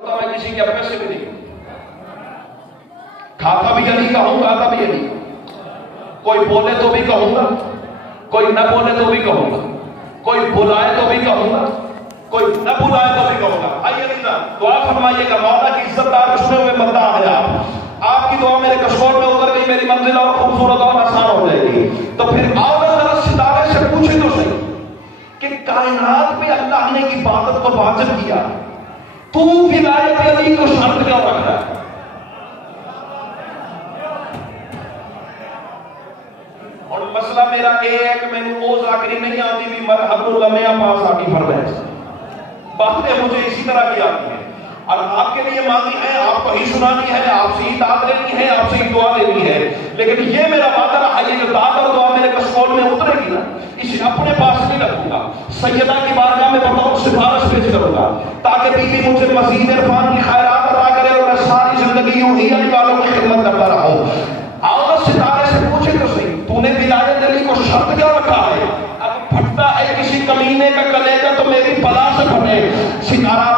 میں کسی کے پیسے بھی نہیں کھاتا بھی علی کا ہوں، کھاتا بھی علی، کوئی بولے تو بھی کہوں گا، کوئی نہ بولے تو بھی کہوں گا، کوئی بلائے تو بھی کہوں گا، کوئی نہ بلائے تو بھی کہوں گا۔ آئیے دعا فرمائیے گا، مولا کی عزت دار چنے ہوئے بندہ ہے آپ کی دعا میرے کشور میں اتر گئی، میری منزل اور خوبصورت اور آسان ہو جائے گی۔ تو پھر آؤ ذرا ستارے سے پوچھے تو صحیح کہ کائنات میں اللہ نے عبادت کو واجب کیا، تو ولایت علی کو شرط کیوں رکھ رہا ہے؟ اور مسئلہ میرا ایک میں وہ ذاکری نہیں آتی بھی مرحب المیاں پاس آگی فرمائے، باتیں مجھے اسی طرح کی آتی ہیں اور آپ کے لیے مانگی ہے، آپ کو ہی سنانی ہے، آپ سے ہی داد لینی ہے، آپ سے ہی دعا لینی ہے، لیکن یہ میرا وعدہ رہا، یہ جو داد اور دعا میرے کشکول میں اترے گی نا، اسے اپنے پاس نہیں رکھوں گا، سیدہ کی بارگاہ میں بطور سفارش پیش کروں گا تاکہ بی بی مجھے مزید عرفان کی خیرات عطا کرے اور میں ساری زندگی یوں ہی علی والوں کی خدمت کرتا رہا ہوں۔ آؤ ستارے سے پوچھے تو صحیح، تو نے ولایت علی کو شرط کیوں رکھا ہے؟ اب پھٹتا ہے کسی کمینے کا کلیجہ تو میری بلا سے پھٹے۔ ستارہ